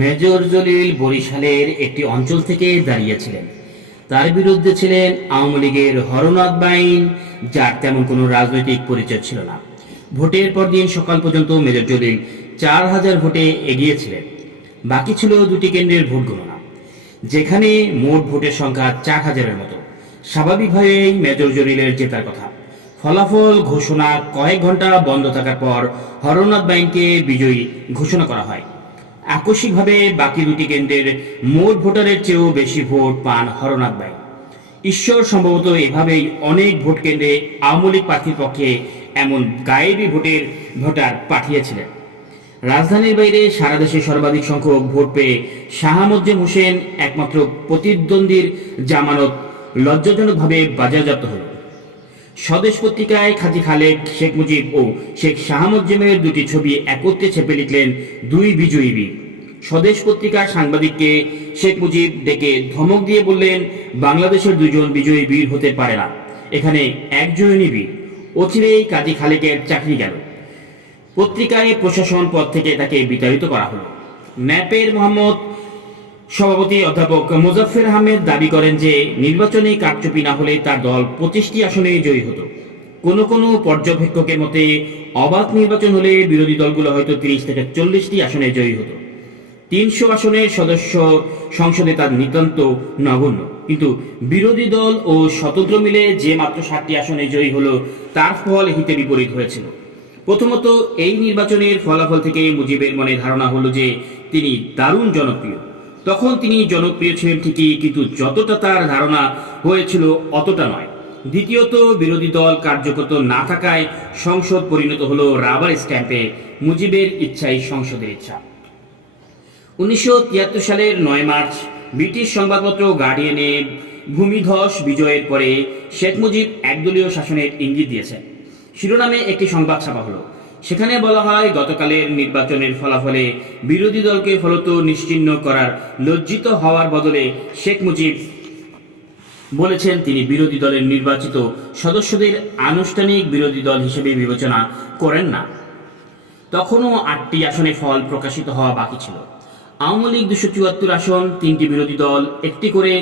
Major Jalil বরিশালের একটি অঞ্চল থেকে দাঁড়িয়েছিলেন। তার বিরুদ্ধে ছিলেন আওয়ামী লীগের হরনাথ বাইন যার তেমন কোনো রাজনৈতিক পরিচয় ছিল না। ভোটের পর দিন সকাল পর্যন্ত মেজর জলিল চার হাজার ভোটে এগিয়েছিলেন বাকি ছিল দুটি কেন্দ্রের ভোট গণনা, যেখানে মোট ভোটের সংখ্যা চার হাজারের মতো। স্বাভাবিকভাবেই মেজর জলিলের জেতার কথা। ফলাফল ঘোষণা কয়েক ঘণ্টা বন্ধ থাকার পর হরনাথ বাইনকে বিজয়ী ঘোষণা করা হয়। আকস্মিকভাবে বাকি দুটি কেন্দ্রের মোট ভোটারের চেয়েও বেশি ভোট পান হরনাথ বাইন ঈশ্বর সম্ভবত এভাবেই অনেক ভোট কেন্দ্রে আওয়ামী লীগ প্রার্থীর পক্ষে এমন গায়েবী ভোটের ভোটার পাঠিয়েছিলেন। রাজধানীর বাইরে সারা দেশে সর্বাধিক সংখ্যক ভোট পেয়ে শাহামুজ্জেম হোসেন একমাত্র প্রতিদ্বন্দ্বীর জামানত লজ্জাজনকভাবে বাজারজাত হল। স্বদেশ পত্রিকায় খাজি খালেক, শেখ মুজিব ও শেখ শাহামুজ্জেমের দুটি ছবি একত্রে ছেপে লিখলেন দুই বিজয়ী বীর। স্বদেশ পত্রিকার সাংবাদিককে শেখ মুজিব ডেকে ধমক দিয়ে বললেন, বাংলাদেশের দুজন বিজয়ী বীর হতে পারে না। এখানে একজনই বীর। অচিরেই কাজী খালেকের চাকরি গেল। পত্রিকায় প্রশাসন পদ থেকে তাকে বিতাড়িত করা হলো। ন্যাপের মোহাম্মদ সভাপতি অধ্যাপক মুজাফফর আহমেদ দাবি করেন যে, নির্বাচনে কারচুপি না হলে তার দল পঁচিশটি আসনে জয়ী হতো। কোনো কোনো পর্যবেক্ষকের মতে, অবাধ নির্বাচন হলে বিরোধী দলগুলো হয়তো তিরিশ থেকে চল্লিশটি আসনে জয়ী হতো। তিনশো আসনের সদস্য সংসদে তার নিতান্ত নগণ্য। কিন্তু বিরোধী দল ও স্বতন্ত্র মিলে যে মাত্র ষাটটি আসনে জয়ী হলো, তার ফল হিতে বিপরীত হয়েছিল। প্রথমত, এই নির্বাচনের ফলাফল থেকে মুজিবের মনে ধারণা হলো যে, তিনি দারুণ জনপ্রিয়। তখন তিনি জনপ্রিয় ছিলেন ঠিকই, কিন্তু যতটা তার ধারণা হয়েছিল অতটা নয়। দ্বিতীয়ত, বিরোধী দল কার্যকর না থাকায় সংসদ পরিণত হলো রাবার স্ট্যাম্পে, মুজিবের ইচ্ছাই সংসদের ইচ্ছা। উনিশশো তিয়াত্তর সালের নয় মার্চ, ব্রিটিশ সংবাদপত্র গার্ডিয়ানে ভূমিধস বিজয়ের পরে শেখ মুজিব একদলীয় শাসনের ইঙ্গিত দিয়েছেন। শিরোনামে একটি সংবাদ ছাপা হলো। সেখানে বলা হয় গতকালের নির্বাচনের ফলাফলে বিরোধী দলকে ফলত নিশ্চিহ্ন করার লজ্জিত হওয়ার বদলে শেখ মুজিব বলেছেন, তিনি বিরোধী দলের নির্বাচিত সদস্যদের আনুষ্ঠানিক বিরোধী দল হিসেবে বিবেচনা করেন না। তখনও আটটি আসনে ফল প্রকাশিত হওয়া বাকি ছিল। আওয়ামী লীগ দুশো চুয়াত্তর আসন, তিনটি বিরোধী দল একটি করে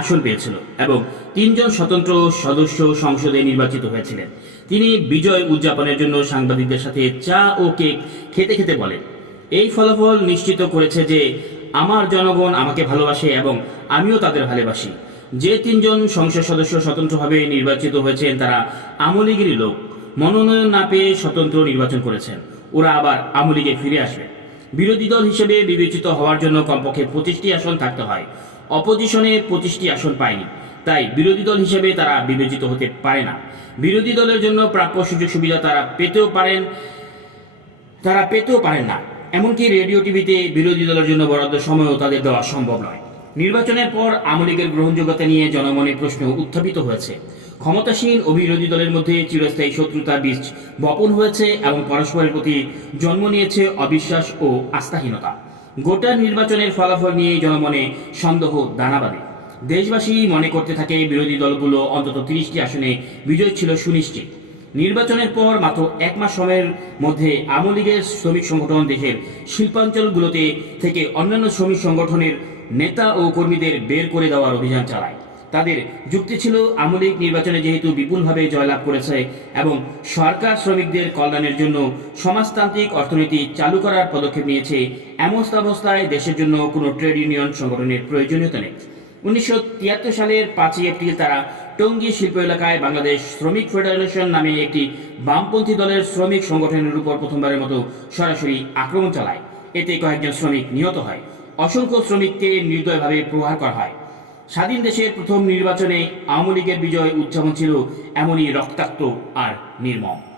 আসন পেয়েছিল এবং তিনজন স্বতন্ত্র সদস্য সংসদে নির্বাচিত হয়েছিলেন। তিনি বিজয় উদযাপনের জন্য সাংবাদিকদের সাথে চা ও কেক খেতে খেতে বলেন, এই ফলাফল নিশ্চিত করেছে যে আমার জনগণ আমাকে ভালোবাসে এবং আমিও তাদের ভালোবাসি। যে তিনজন সংসদ সদস্য স্বতন্ত্রভাবে নির্বাচিত হয়েছেন তারা আওয়ামী লীগেরই লোক। মনোনয়ন না পেয়ে স্বতন্ত্র নির্বাচন করেছেন। ওরা আবার আওয়ামী লীগে ফিরে আসবে। বিরোধী দল হিসেবে বিবেচিত হওয়ার জন্য কমপক্ষে পঁচিশটি আসন থাকতে হয়। অপোজিশনে পঁচিশটি আসন পায়নি। তাই বিরোধী দল হিসেবে তারা বিবেচিত হতে পারে না। বিরোধী দলের জন্য প্রাপ্য সুযোগ সুবিধা তারা পেতেও পারেন, তারা পেতেও পারেন না। এমনকি রেডিও টিভিতে বিরোধী দলের জন্য বরাদ্দ সময়ও তাদের দেওয়া সম্ভব নয়। নির্বাচনের পর আওয়ামী লীগের গ্রহণযোগ্যতা নিয়ে জনমনে প্রশ্ন উত্থাপিত হয়েছে। ক্ষমতাসীন ও বিরোধী দলের মধ্যে চিরস্থায়ী শত্রুতা বীজ বপন হয়েছে এবং পরস্পরের প্রতি জন্ম নিয়েছে অবিশ্বাস ও আস্থাহীনতা। গোটা নির্বাচনের ফলাফল নিয়ে জনমনে সন্দেহ দানাবাদে। দেশবাসী মনে করতে থাকে বিরোধী দলগুলো অন্তত তিরিশটি আসনে বিজয় ছিল সুনিশ্চিত। নির্বাচনের পর মাত্র এক মাস সময়ের মধ্যে আওয়ামী লীগের শ্রমিক সংগঠন দেশের শিল্পাঞ্চলগুলোতে থেকে অন্যান্য শ্রমিক সংগঠনের নেতা ও কর্মীদের বের করে দেওয়ার অভিযান চালায়। তাদের যুক্তি ছিল আওয়ামী লীগ নির্বাচনে যেহেতু বিপুলভাবে জয়লাভ করেছে এবং সরকার শ্রমিকদের কল্যাণের জন্য সমাজতান্ত্রিক অর্থনীতি চালু করার পদক্ষেপ নিয়েছে, এমন অবস্থায় দেশের জন্য কোনো ট্রেড ইউনিয়ন সংগঠনের প্রয়োজনীয়তা নেই। উনিশশো তিয়াত্তর সালের পাঁচই এপ্রিল তারা টঙ্গী শিল্প এলাকায় বাংলাদেশ শ্রমিক ফেডারেশন নামে একটি বামপন্থী দলের শ্রমিক সংগঠনের উপর প্রথমবারের মতো সরাসরি আক্রমণ চালায়। এতে কয়েকজন শ্রমিক নিহত হয়। অসংখ্য শ্রমিককে নির্দয়ভাবে প্রহার করা হয়। স্বাধীন দেশের প্রথম নির্বাচনে আওয়ামী লীগের বিজয় উদযাপন ছিল এমনই রক্তাক্ত আর নির্মম।